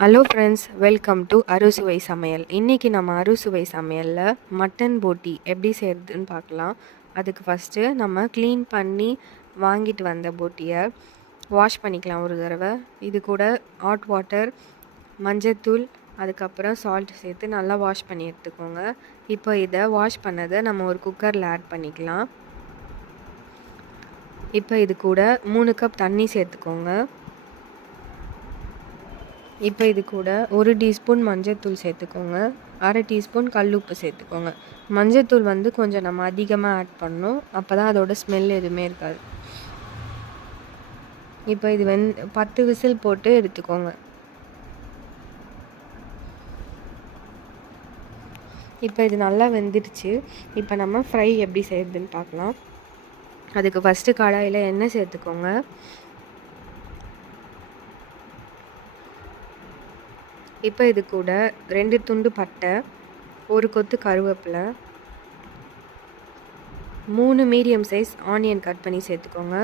Hello friends, welcome to அறுசுவை சமையல். இன்றைக்கி நம்ம அறுசுவை சமையலில் மட்டன் போட்டி எப்படி செய்கிறதுன்னு பார்க்கலாம். அதுக்கு ஃபஸ்ட்டு நம்ம க்ளீன் பண்ணி வாங்கிட்டு வந்த போட்டியை வாஷ் பண்ணிக்கலாம் ஒரு தடவை. இது கூட ஹாட் வாட்டர், மஞ்சத்தூள், அதுக்கப்புறம் சால்ட் சேர்த்து நல்லா வாஷ் பண்ணி எடுத்துக்கோங்க. இப்போ இதை வாஷ் பண்ணதை நம்ம ஒரு குக்கரில் ஆட் பண்ணிக்கலாம். இப்போ இது கூட 3 கப் தண்ணி சேர்த்துக்கோங்க. இப்போ இது கூட 1 டீஸ்பூன் மஞ்சத்தூள் சேர்த்துக்கோங்க. 1/2 டீஸ்பூன் கல்லுப்பு சேர்த்துக்கோங்க. மஞ்சத்தூள் கொஞ்சம் நம்ம அதிகமாக ஆட் பண்ணணும், அப்போ தான் அதோட ஸ்மெல் எதுவுமே இருக்காது. இப்போ இது 10 விசில் போட்டு எடுத்துக்கோங்க. இப்போ இது நல்லா வெந்துடுச்சு. இப்போ நம்ம ஃப்ரை எப்படி செய்கிறதுன்னு பார்க்கலாம். அதுக்கு ஃபஸ்ட்டு கடாயில் எண்ணெய் சேர்த்துக்கோங்க. இப்போ இது கூட 2 துண்டு பட்டை, 1 கொத்து கருவேப்பிலை, 3 மீடியம் சைஸ் ஆனியன் கட் பண்ணி சேர்த்துக்கோங்க.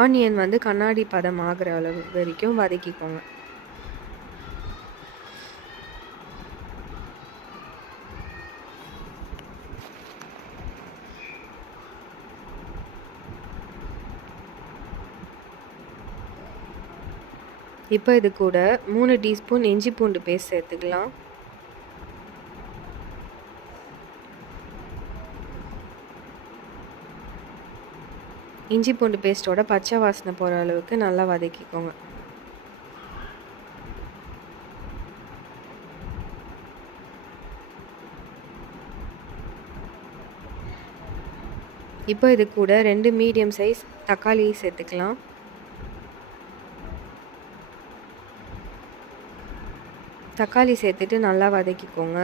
ஆனியன் கண்ணாடி பதம் ஆகிற அளவு வரைக்கும் வதக்கிக்கோங்க. இப்போ இது கூட 3 டீஸ்பூன் இஞ்சி பூண்டு பேஸ்ட் சேர்த்துக்கலாம். இஞ்சி பூண்டு பேஸ்ட்டோட பச்சை வாசனை போகிற அளவுக்கு நல்லா வதக்கிக்கோங்க. இப்போ இது கூட 2 மீடியம் சைஸ் தக்காளி சேர்த்துக்கலாம். தக்காளி சேர்த்துட்டு நல்லா வதக்கிக்கோங்க.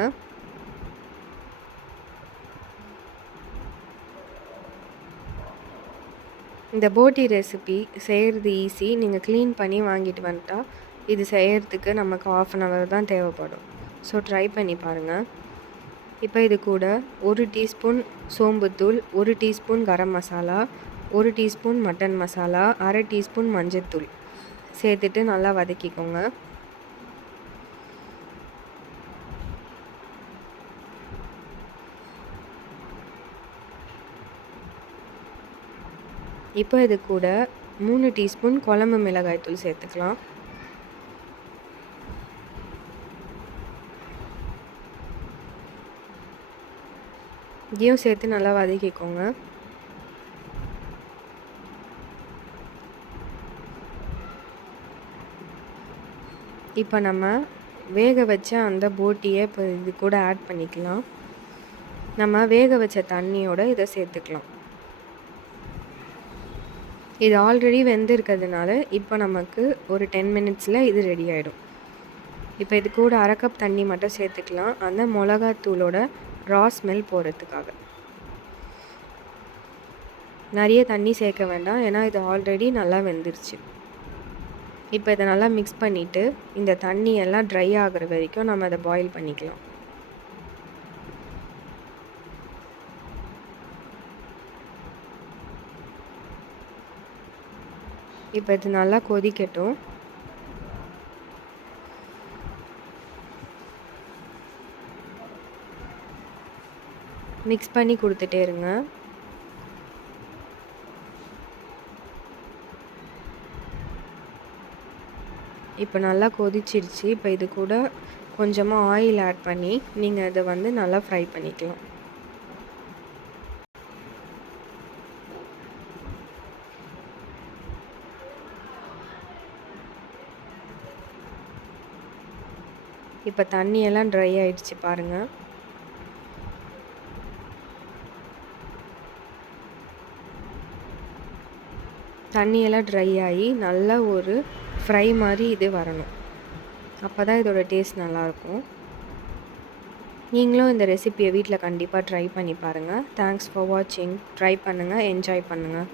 இந்த போட்டி ரெசிபி செய்கிறது ஈஸி. நீங்கள் க்ளீன் பண்ணி வாங்கிட்டு வந்துட்டா இது செய்கிறதுக்கு நமக்கு 1/2 hour தான் தேவைப்படும். ஸோ ட்ரை பண்ணி பாருங்கள். இப்போ இது கூட 1 டீஸ்பூன் சோம்புத்தூள், 1 teaspoon garam masala, 1 teaspoon mutton masala, 1/2 teaspoon மஞ்சத்தூள் சேர்த்துட்டு நல்லா வதக்கிக்கோங்க. இப்போ இது கூட 3 டீஸ்பூன் குழம்பு மிளகாய்த்தூள் சேர்த்துக்கலாம். இதையும் சேர்த்து நல்லா வதக்கிக்கோங்க. இப்போ நம்ம வேக வச்ச அந்த போட்டியை இப்போ இது கூட ஆட் பண்ணிக்கலாம். நம்ம வேக வச்ச தண்ணியோடு இதை சேர்த்துக்கலாம். இது ஆல்ரெடி வெந்திருக்கிறதுனால இப்போ நமக்கு ஒரு 10 மினிட்ஸில் இது ரெடி ஆகிடும். இப்போ இது கூட 1/2 கப் தண்ணி மட்டும் சேர்த்துக்கலாம், அந்த மிளகாத்தூளோட ரா ஸ்மெல் போகிறதுக்காக. நிறைய தண்ணி சேர்க்க வேண்டாம், ஏன்னா இது ஆல்ரெடி நல்லா வெந்துருச்சு. இப்போ இதை நல்லா மிக்ஸ் பண்ணிவிட்டு இந்த தண்ணி எல்லாம் ட்ரை ஆகிற வரைக்கும் நம்ம அதை பாயில் பண்ணிக்கலாம். இப்போ இது நல்லா கொதிக்கட்டும். மிக்ஸ் பண்ணி கொடுத்துட்டே இருங்க. இப்போ நல்லா கொதிச்சிருச்சு. இப்போ இது கூட கொஞ்சமாக ஆயில் ஆட் பண்ணி நீங்கள் இதை நல்லா ஃப்ரை பண்ணிக்கலாம். இப்போ தண்ணியெல்லாம் ட்ரை ஆகிடுச்சு பாருங்கள். தண்ணியெல்லாம் ட்ரை ஆகி நல்லா ஒரு ஃப்ரை மாதிரி இது வரணும். அப்போ தான் இதோட டேஸ்ட் நல்லாயிருக்கும். நீங்களும் இந்த ரெசிபியை வீட்டில் கண்டிப்பாக ட்ரை பண்ணி பாருங்கள். தேங்க்ஸ் ஃபார் வாட்சிங். ட்ரை பண்ணுங்கள், என்ஜாய் பண்ணுங்கள்.